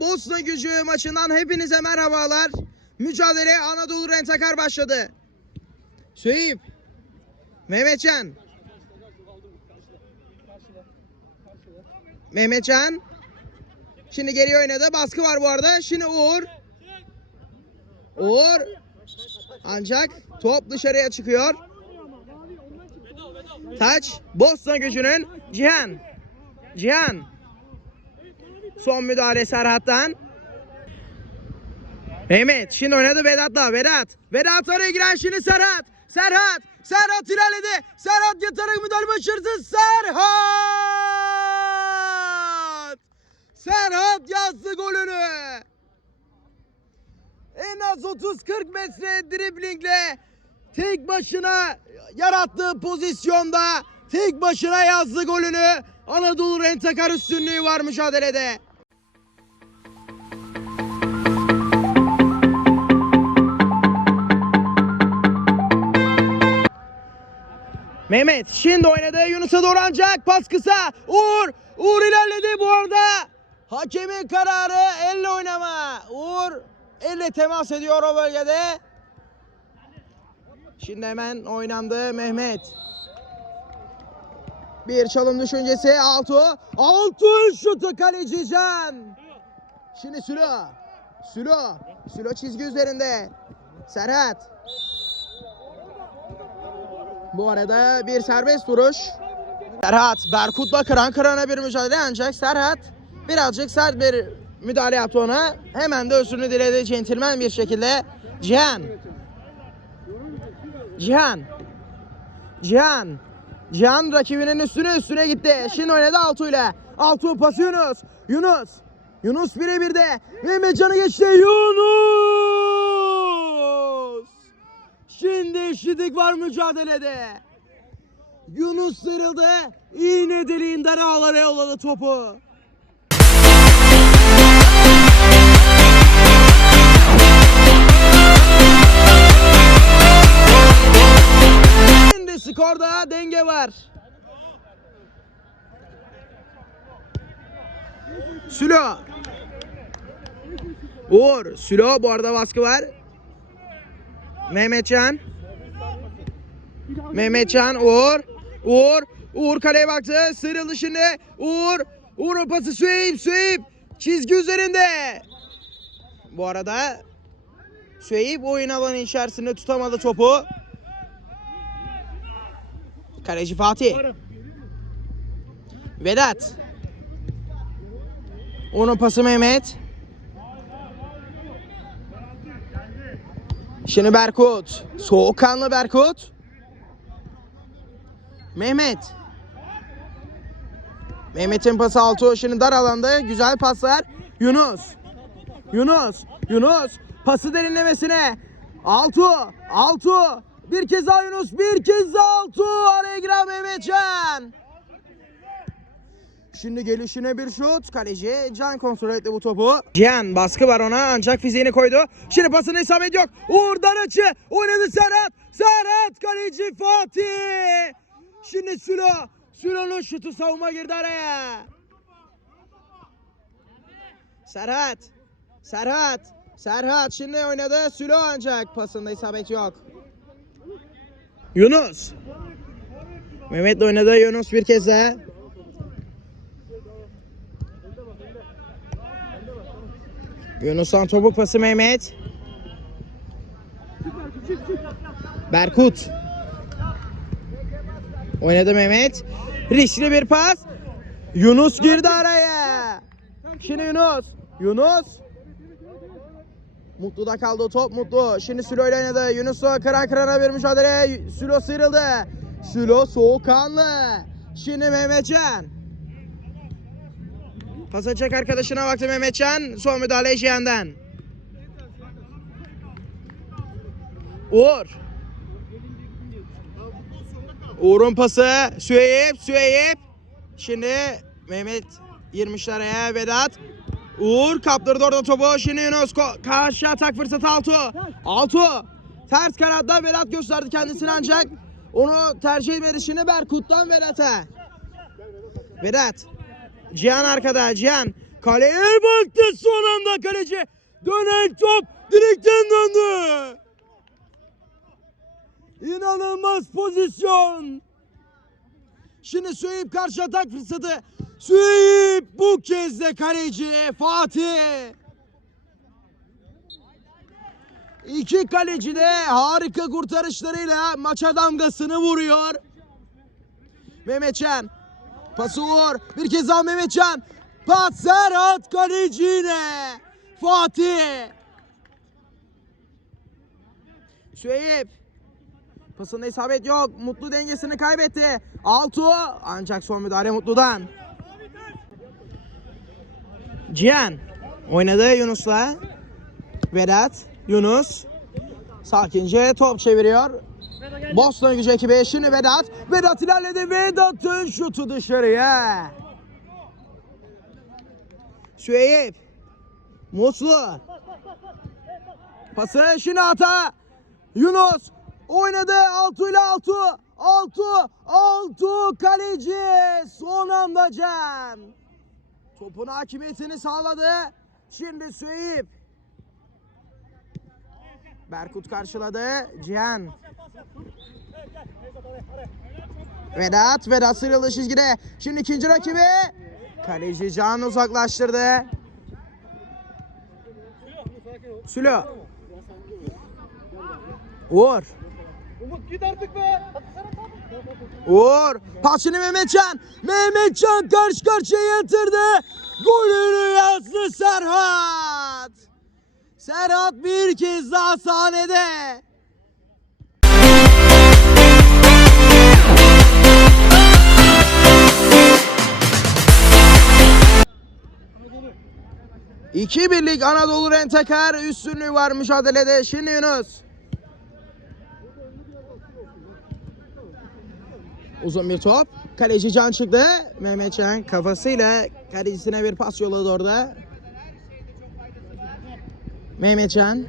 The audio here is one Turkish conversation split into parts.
Bosna gücü maçından hepinize merhabalar. Mücadele Anadolu Rentakar başladı. Süheyb. Mehmetcan. Mehmetcan. Şimdi geri oynadı. Baskı var bu arada. Şimdi Uğur. Uğur. Ancak top dışarıya çıkıyor. Taç. Bosna gücünün Cihan. Cihan. Son müdahale Serhat'tan. Mehmet şimdi oynadı Vedat'la. Vedat. Vedat araya giren şimdi Serhat. Serhat. Serhat ilerledi. Serhat yatarak müdahale başarısı. Serhat. Serhat yazdı golünü. En az 30-40 metre driblingle tek başına yarattığı pozisyonda tek başına yazdı golünü. Anadolu Rentakar üstünlüğü var mücadelede. Mehmet şimdi oynadı Yunus'a doğru ancak pas kısa. Uğur. Uğur ilerledi bu arada. Hakemin kararı elle oynama. Uğur elle temas ediyor o bölgede. Şimdi hemen oynandı Mehmet. Bir çalım düşüncesi Altu. Altu şutu kaleci Can. Şimdi Sülo. Sülo. Sülo çizgi üzerinde. Serhat. Bu arada bir serbest vuruş. Serhat Berkut'la kıran kırana bir mücadele ancak Serhat birazcık sert bir müdahale yaptı ona. Hemen de özrünü diledi centilmen bir şekilde. Cihan. Cihan. Cihan. Cihan rakibinin üstüne üstüne gitti. Şimdi oynadı Altu ile. Altu pası Yunus. Yunus. Yunus birebir de. Mehmetcan'ı geçti. Yunus. Eşitlik var mücadelede. Yunus sıyrıldı. İğne deliğinden ağlara yolladı topu. Şimdi skorda denge var. Sülo. Uğur. Sülo bu arada baskı var. Mehmetcan. Mehmetcan Uğur. Uğur. Uğur kaleye baktı. Sıyrıldı şimdi. Uğur. Uğur'un pası Süheyb. Süheyb. Çizgi üzerinde. Bu arada Süheyb oyun alanı içerisinde tutamadı topu. Kaleci Fatih. Vedat. Onun pası Mehmet. Şimdi Berkut. Soğukkanlı Berkut. Mehmet. Mehmet'in pası altı şimdi dar alanda güzel paslar. Yunus. Yunus. Yunus. Pası derinlemesine. Altu. Altu. Bir kez daha Yunus. Bir kez daha Altu. Araya giren Mehmetcan. Şimdi gelişine bir şut. Kaleci Can kontrol etti bu topu. Cihan baskı var ona ancak fiziğini koydu. Şimdi pasına isabet yok. Uğur'dan açı. Oynadı Serhat. Serhat kaleci Fatih. Şimdi Sülo. Sülo'nun şutu savunma girdi araya. Serhat. Serhat. Serhat şimdi oynadı. Sülo ancak pasında isabet yok. Yunus. Mehmet'le oynadı Yunus bir kez daha. Yunus'tan topuk pası Mehmet. Berkut. Oynadı Mehmet. Riskli bir pas. Yunus girdi araya. Şimdi Yunus. Yunus. Mutlu'da kaldı o top Mutlu. Şimdi Sülo ile oynadı. Yunus'la kıran kırana bir mücadele. Sülo sıyrıldı. Sülo soğukkanlı. Şimdi Mehmetcan. Pas atacak arkadaşına baktı Mehmetcan. Son müdahale Cihan'dan. Uğur. Uğur'un pası. Süheyb. Süheyb. Şimdi Mehmet 20 araya Vedat. Uğur kaptırdı orada topu. Şimdi Yunus karşı atak fırsatı Altu. Altu. Ters kanatta Vedat gösterdi kendisini ancak onu tercih etmedi. Şimdi Berkut'tan Vedat'a. Vedat. Cihan arkada. Cihan. Kaleye baktı son anda kaleci. Dönen top direkten döndü. İnanılmaz pozisyon. Şimdi Süheyb karşı atak fırsatı. Süheyb bu kez de kaleci Fatih. İki kaleci de harika kurtarışlarıyla maça damgasını vuruyor. Mehmetcan. Pası Uğur. Bir kez daha Mehmetcan. Pas Serhat kaleci yine. Fatih. Süheyb. Pasında isabet yok. Mutlu dengesini kaybetti. Altu. Ancak son müdahale Mutlu'dan. Cihan. Oynadı Yunus'la. Vedat. Yunus. Sakince top çeviriyor. Boston gücü ekibi şimdi Vedat. Vedat ilerledi. Vedat'ın şutu dışarıya. Süheyb. Mutlu. Pası şimdi ata. Yunus. Oynadı. Altu ile Altu. Altu. Altu kaleci. Son anda Can. Topun hakimiyetini sağladı. Şimdi Süheyb. Berkut karşıladı. Cihan. Vedat. Vedat sıyrıldı çizgide. Şimdi ikinci rakibi. Kaleci Can uzaklaştırdı. Sülo. Uğur. Umut git artık be. Uğur. Pasını Mehmetcan. Mehmetcan karşı karşıya yatırdı. Golünü yazdı Serhat. Serhat bir kez daha sahnede. İki birlik Anadolu Rentekar üstünlüğü var mücadelede. Şimdi Yunus. Uzun bir top. Kaleci Can çıktı. Mehmetcan kafasıyla kalecisine bir pas yolladı orada. Mehmetcan.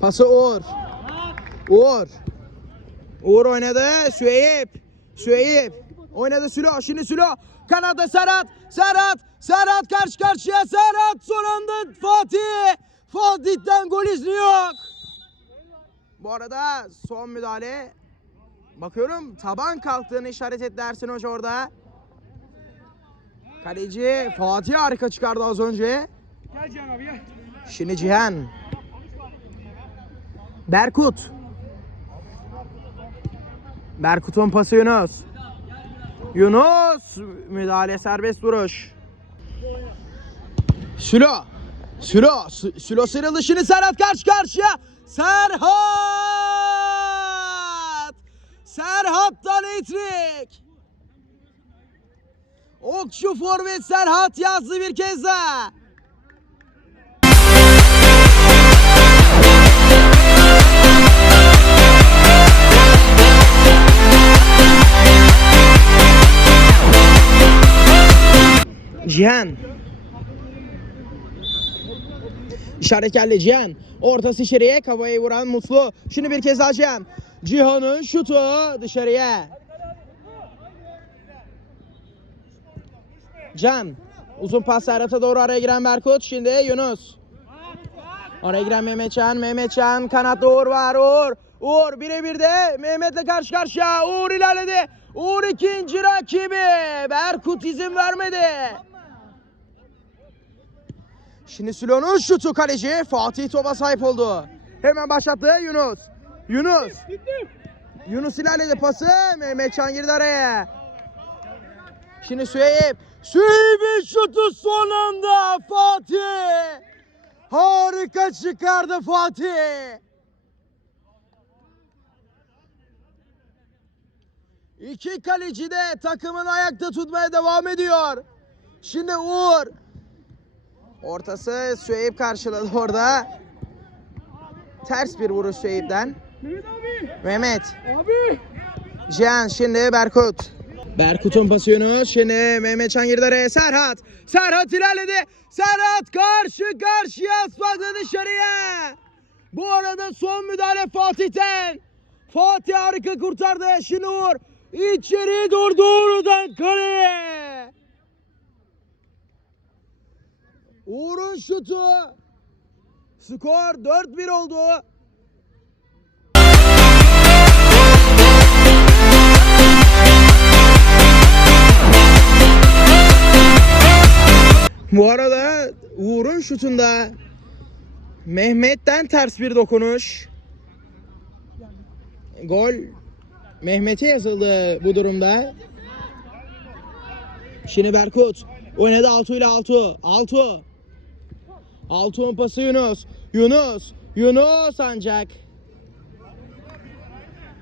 Pası Uğur. Uğur. Uğur oynadı. Süheyb. Süheyb. Oynadı Sülo. Şimdi Sülo. Kanada Serhat. Serhat. Serhat karşı karşıya. Serhat son anda Fatih. Fatih'ten gol izni yok. Bu arada son müdahale Bakıyorum taban kalktığını işaret etti Ersin Hoca orada. Kaleci Fatih harika çıkardı az önce. Şimdi Cihan. Berkut. Berkut'un pası Yunus. Yunus müdahale serbest vuruş. Sülo. Sülo. Sü- Sülo sıyrıldı şimdi Serhat karşı karşıya. Serhat. Serhat'tan etrik. Okçu forvet Serhat yazdı bir kez daha. Cihan. İşaret geldi Cihan. Ortası içeriye kafayı vuran Mutlu. Şimdi bir kez daha Cihan. Cihan'ın şutu dışarıya. Can. Uzun pas Serhat'a doğru araya giren Berkut. Şimdi Yunus. Oraya giren Mehmetcan. Mehmetcan kanatta Uğur var. Uğur. Uğur birebir de Mehmet'le karşı karşıya. Uğur ilerledi. Uğur ikinci rakibi. Berkut izin vermedi. Şimdi Sülo'nun şutu kaleci. Fatih topa sahip oldu. Hemen başlattı Yunus. Yunus. Yunus ilerledi pası. Mehmetcan girdi araya. Şimdi Süheyb. Süheyb'in şutu son anda Fatih. Harika çıkardı Fatih. İki kaleci de takımını ayakta tutmaya devam ediyor. Şimdi Uğur. Ortası Süheyb karşıladı orada. Ters bir vuruş Süheyb'den. Mehmet abi. Mehmet. Abi. Cihan şimdi Berkut. Berkut'un pası Yunus. Şimdi Mehmet Can girdi araya. Serhat. Serhat ilerledi. Serhat karşı karşıya asfaltı dışarıya. Bu arada son müdahale Fatih'ten. Fatih harika kurtardı. Şimdi Uğur. İçeri doğru doğrudan kaleye. Uğur'un şutu. Skor 4-1 oldu. Bu arada Uğur'un şutunda Mehmet'ten ters bir dokunuş. Gol Mehmet'e yazıldı bu durumda. Şimdi Berkut oynadı Altu ile Altu. Altu. Altu'nun pası Yunus. Yunus. Yunus ancak.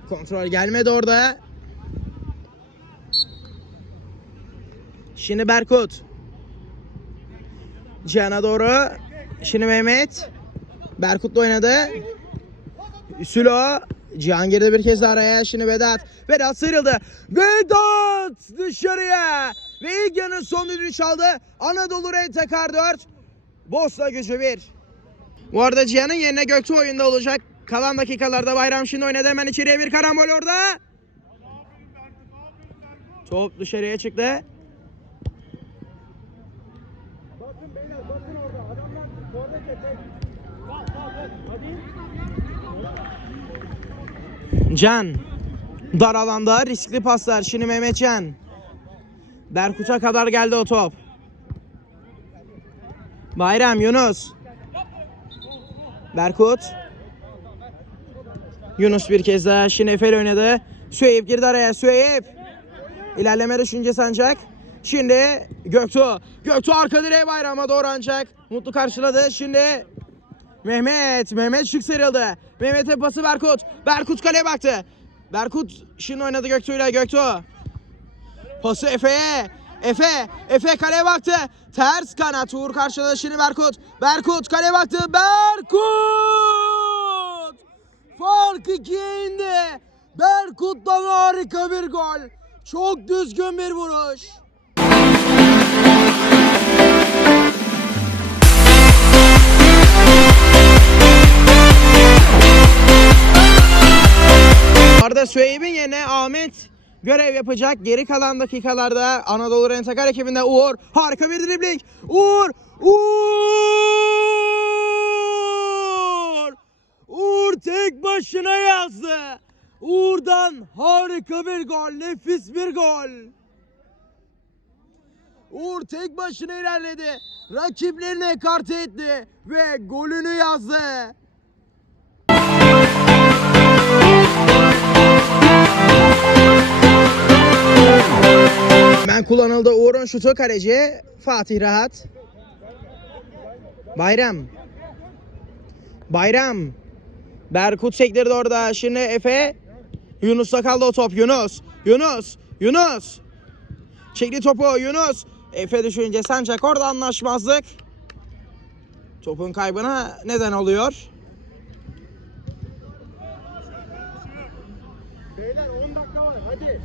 Kontrol gelmedi orada. Şimdi Berkut. Cihan'a doğru. Şimdi Mehmet. Berkut'la oynadı. Sülo. Cihan girdi bir kez araya. Şimdi Vedat. Vedat sıyrıldı. Vedat dışarıya. Ve ilk son düdüğünü çaldı. Anadolu Rentekar 4. Bosna gücü 1. Bu arada Cihan'ın yerine Göktuğ oyunda olacak. Kalan dakikalarda Bayram şimdi oynadı. Hemen içeriye bir karambol orada. Top dışarıya çıktı. Bakın beyler bakın orada. Adamlar orada geçecek. Bak bak bak. Hadi. Can. Dar alanda riskli paslar. Şimdi Mehmetcan. Berkut'a kadar geldi o top. Bayram Yunus. Berkut. Yunus bir kez daha. Şimdi Efe'yle oynadı. Süheyb girdi araya. Süheyb. İlerleme düşüncesi ancak. Şimdi Göktuğ. Göktuğ arka direğe bayrama doğru ancak. Mutlu karşıladı. Şimdi Mehmet. Mehmet şık sıyrıldı. Mehmet'e pası Berkut. Berkut kaleye baktı. Berkut şimdi oynadı Göktuğ'yla. Göktuğ. Pası Efe'ye. Efe. Efe kaleye baktı. Ters kanat. Uğur karşıladı şimdi Berkut. Berkut kaleye baktı. Berkut. Fark ikiye indi. Berkut'tan harika bir gol. Çok düzgün bir vuruş. Arda Süheyb'in yerine Ahmet görev yapacak. Geri kalan dakikalarda Anadolu Rentakar ekibinde Uğur. Harika bir dribling. Uğur. Uğur. Uğur tek başına yazdı. Uğur'dan harika bir gol. Nefis bir gol. Uğur tek başına ilerledi. Rakiplerini ekarte etti ve golünü yazdı. Ben kullanıldı Uğur'un şutu kaleci Fatih Rahat. Bayram. Bayram. Berkut sektirdi orada. Şimdi Efe. Yunus'ta kaldı o top. Yunus. Yunus. Yunus. Çekti topu Yunus. Efe düşünce Sancak orada anlaşmazlık. Topun kaybına neden oluyor. Beyler 10 dakika var. Hadi.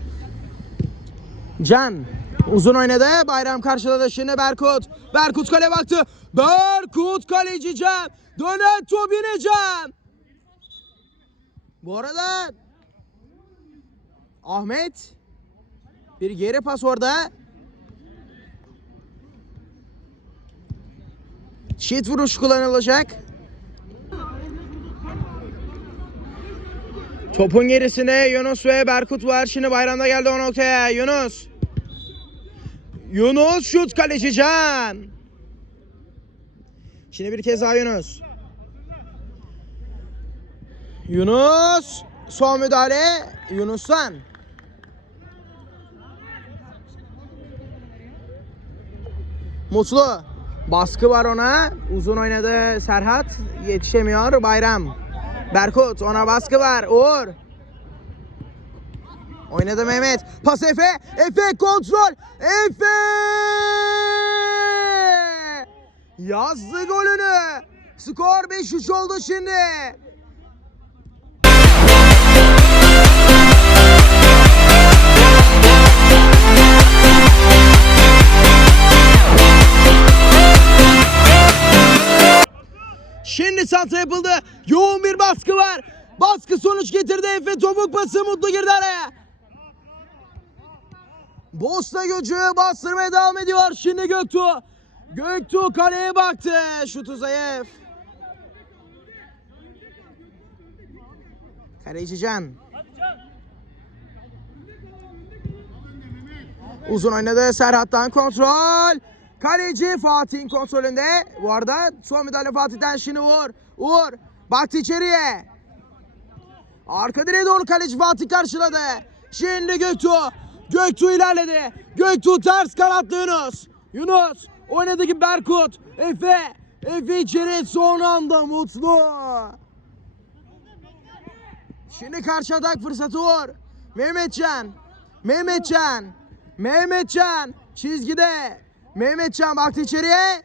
Can uzun oynadı. Bayram karşıladı şimdi Berkut. Berkut kale baktı. Berkut kaleci Can. Dönen top yine Can. Bu arada Ahmet bir geri pas orada. Çift vuruş kullanılacak. Topun gerisinde Yunus ve Berkut var. Şimdi bayramda geldi o noktaya. Yunus. Yunus şut kaleci Can. Şimdi bir kez daha Yunus. Yunus. Son müdahale Yunus'tan. Mutlu. Baskı var ona. Uzun oynadı Serhat. Yetişemiyor Bayram. Berkut ona baskı var. Uğur. Oynadı Mehmet. Pas Efe. Efe kontrol. Efe. Yazdı golünü. Skor 5-3 oldu şimdi. Şimdi santra yapıldı. Yoğun bir baskı var. Baskı sonuç getirdi. Efe topuk pası mutlu girdi araya. Bosna gücü bastırmaya devam ediyor. Şimdi Göktuğ. Göktuğ kaleye baktı. Şutu zayıf. Kaleci Can. Uzun oynadı Serhat'tan kontrol. Kaleci Fatih'in kontrolünde. Bu arada son müdahale Fatih'ten şimdi Uğur. Uğur baktı içeriye. Arka direğe doğru kaleci Fatih karşıladı. Şimdi Göktuğ. Göktuğ ilerledi. Göktuğ ters kanatlı Yunus. Yunus oynadı ki Berkut. Efe. Efe içeri son anda mutlu. Şimdi karşı atak fırsatı Uğur. Mehmetcan. Mehmetcan. Mehmetcan. Çizgide. Mehmetcan baktı içeriye.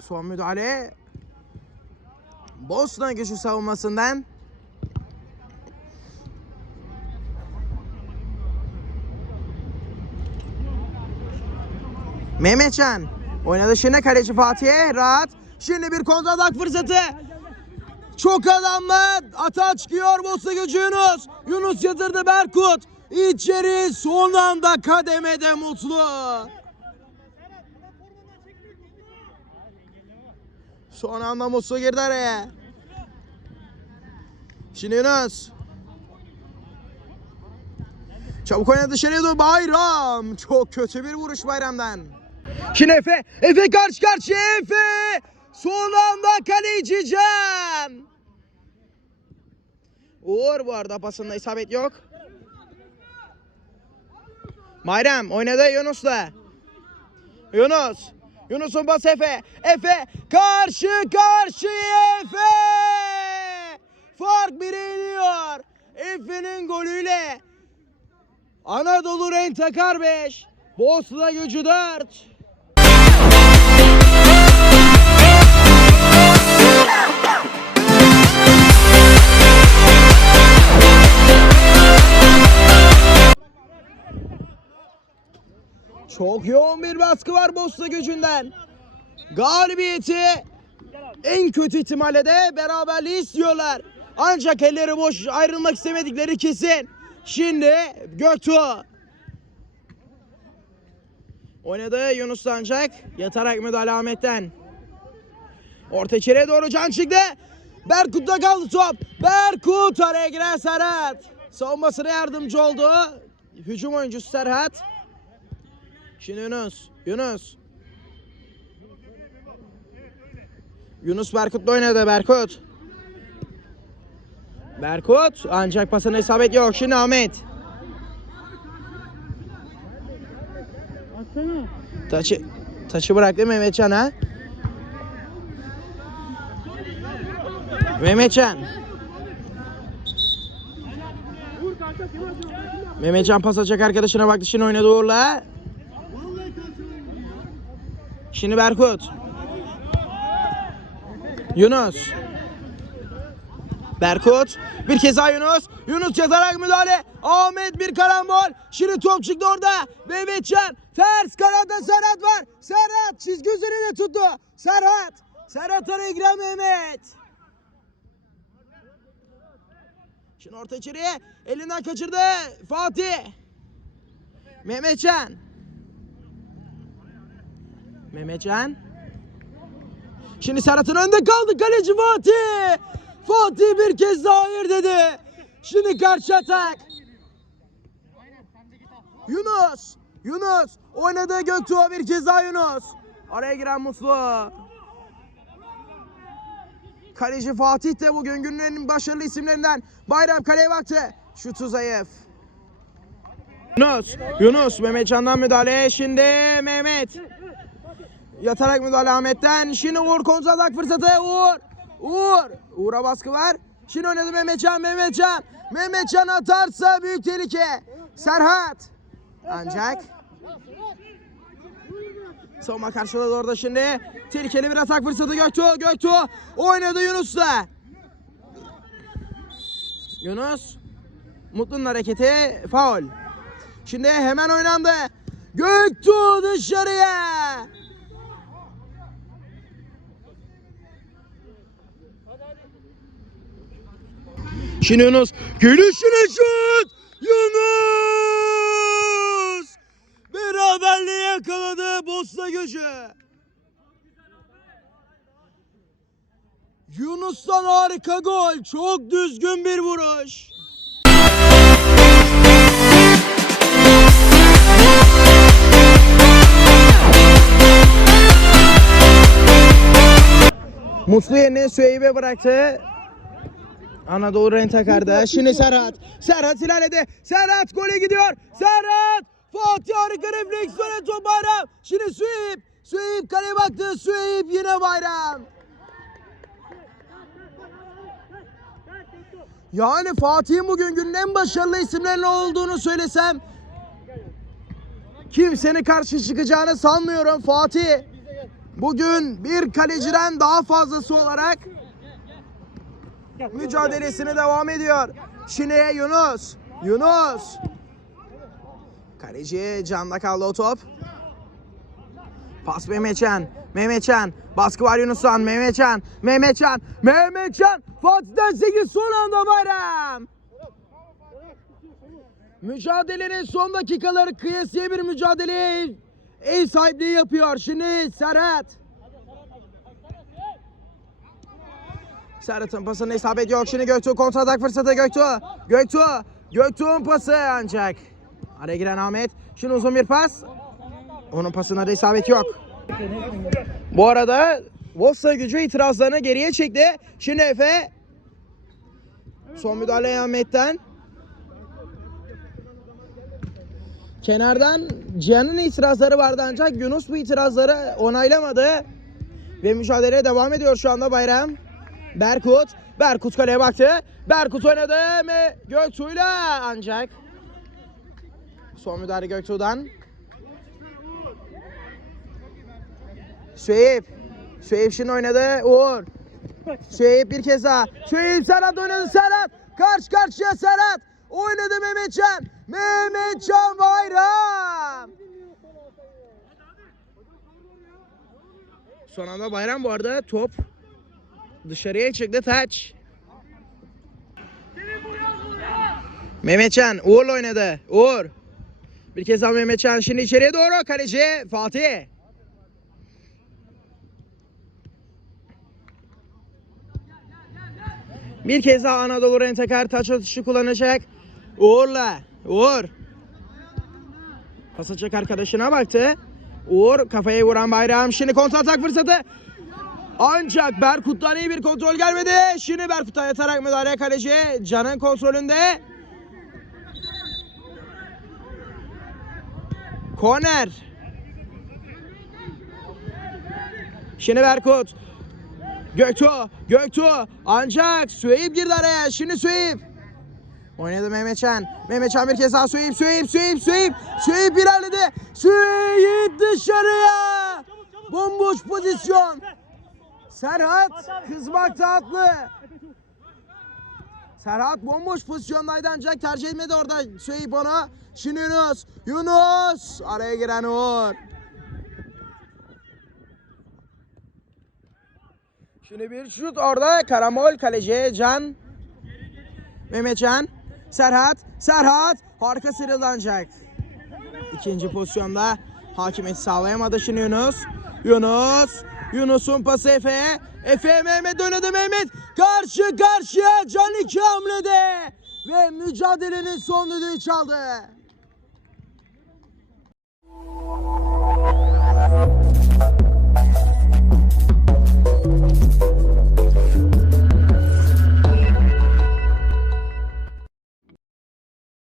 Son müdahale. Bosna gücü savunmasından. Mehmetcan. Oynadı şimdi kaleci Fatih'e. Rahat. Şimdi bir kontratak fırsatı. Çok adamlı. Ata çıkıyor Bosna gücü Yunus. Yunus yatırdı Berkut. İçeri son anda kademede mutlu. Son anda Mutlu girdi araya. Şimdi Yunus. Çabuk oynadı dışarıya doğru Bayram. Çok kötü bir vuruş Bayram'dan. Şimdi Efe. Efe karşı karşıya Efe. Son anda kaleci Can. Uğur bu arada pasında isabet yok. Bayram oynadı Yunus'la. Yunus. Yunus'un pası Efe. Efe karşı karşıya Efe. Fark bire iniyor. Efe'nin golüyle. Anadolu Renk Takar 5. Bosna gücü 4. Çok yoğun bir baskı var Bosna gücünden. Galibiyeti en kötü ihtimalle de beraberliği istiyorlar. Ancak elleri boş ayrılmak istemedikleri kesin. Şimdi Göktuğ. Oynadı Yunus Sancak. Yatarak müdahale Ahmet'ten. Orta içeriye doğru can çıktı. Berkut'ta kaldı top. Berkut araya giren Serhat. Savunmasına yardımcı oldu. Hücum oyuncusu Serhat. Şimdi Yunus. Yunus. Yunus Berkut'la oynadı Berkut. Berkut ancak pasına isabet yok. Şimdi Ahmet. Atsana. Taçı, taçı bıraktı Mehmetcan ha. Mehmetcan. Mehmetcan pas atacak arkadaşına baktı. Şimdi oynadı Uğur'la. Şimdi Berkut. Yunus. Berkut. Bir kez daha Yunus. Yunus yatarak müdahale. Ahmet bir karambol. Şimdi top çıktı orada. Mehmetcan. Ters kanatta Serhat var. Serhat çizgi üzerinde tuttu. Serhat. Serhat araya Mehmet. Şimdi orta içeriye. Elinden kaçırdı. Fatih. Mehmetcan. Mehmetcan. Şimdi Serhat'ın önünde kaldı kaleci Fatih. Fatih bir kez daha hayır dedi. Şimdi karşı atak. Yunus. Yunus. Oynadı Göktuğ bir daha Yunus. Araya giren Mutlu. Kaleci Fatih de bugün günün en başarılı isimlerinden. Bayram kaleye baktı. Şutu zayıf. Yunus. Yunus. Mehmetcan'dan müdahale. Şimdi Mehmet. Yatarak müdahale Ahmet'ten. Şimdi Uğur kontratak fırsatı. Uğur. Uğur. Uğur'a baskı var. Şimdi oynadı Mehmetcan. Mehmetcan. Mehmetcan atarsa büyük tehlike. Serhat. Ancak savunma karşıladı orada şimdi. Tehlikeli bir atak fırsatı Göktuğ. Göktuğ oynadı Yunus'la. Yunus. Mutlu'nun hareketi faul. Şimdi hemen oynandı. Göktuğ dışarıya. Şimdi Yunus gelişine şut. Yunus beraberliği yakaladı Bosna gücü. Yunus'tan harika gol. Çok düzgün bir vuruş. Mutlu yerini Süheyb'e bıraktı. Anadolu Rentakar'da. Şimdi Serhat. Serhat ilerledi. Serhat gole gidiyor. Serhat. Fatih harika refleks sonra top bayram. Şimdi Süheyb. Süheyb kaleye baktı. Süheyb yine bayram. Yani Fatih'in bugün günün en başarılı isimlerinin olduğunu söylesem kimsenin karşı çıkacağını sanmıyorum. Fatih bugün bir kaleciden daha fazlası olarak mücadelesine devam ediyor. Şine'ye Yunus. Yunus. Kaleci Can'da kaldı o top. Pas Mehmetcan. Mehmetcan. Baskı var Yunus'tan. Mehmetcan. Mehmetcan. Mehmetcan. Fatih'ten 8 son anda bayram. Mücadelenin son dakikaları kıyasıya bir mücadeleye ev, sahipliği yapıyor. Şimdi Serhat. Serhat'ın pasına isabet yok. Şimdi Göktuğ kontratak fırsatı Göktuğ. Göktuğ. Göktuğ'un pası ancak. Araya giren Ahmet. Şimdi uzun bir pas. Onun pasına da isabet yok. Bu arada Vossa gücü itirazlarını geriye çekti. Şimdi Efe. Son müdahale Ahmet'ten. Kenardan Cihan'ın itirazları vardı ancak Yunus bu itirazları onaylamadı. Ve mücadeleye devam ediyor şu anda Bayram. Berkut. Berkut kaleye baktı. Berkut oynadı ve Göktuğ'yla ancak. Son müdahale Göktuğ'dan. Süheyb. Süheyb şimdi oynadı. Uğur. Süheyb bir kez daha. Süheyb Serhat oynadı. Serhat. Karşı karşıya Serhat. Oynadı Mehmetcan. Mehmetcan Bayram. Son anda Bayram bu arada top dışarıya çıktı taç. Mehmetcan Uğur'la oynadı. Uğur. Bir kez daha Mehmetcan şimdi içeriye doğru kaleci Fatih. Bir kez daha Anadolu Rentekar taç atışı kullanacak. Uğur'la. Uğur. Pas arkadaşına baktı. Uğur kafaya vuran Bayram. Şimdi kontratak fırsatı. Ancak Berkut'tan iyi bir kontrol gelmedi. Şimdi Berkut'a yatarak müdahale kaleci. Can'ın kontrolünde. Korner. Şimdi Berkut. Göktuğ, Göktuğ. Ancak Süheyb girdi araya. Şimdi Süheyb. Oynadı Mehmetcan. Mehmetcan bir kez daha Süheyb, Süheyb, Süheyb, Süheyb. Süheyb ilerledi. Süheyb dışarıya. Bomboş pozisyon. Serhat kızmakta haklı. Serhat bomboş pozisyondaydı ancak tercih etmedi orada Süheyb onu. Şimdi Yunus. Yunus. Araya giren Uğur. Şimdi bir şut orada. Karamol kaleci Can. Mehmetcan. Serhat. Serhat. Harika sıyrıldı ancak. İkinci pozisyonda hakimiyeti sağlayamadı şimdi Yunus. Yunus. Yunus'un pası Efe'ye. Efe Mehmet oynadı Mehmet. Karşı karşıya Can iki hamlede. Ve mücadelenin son düdüğü çaldı.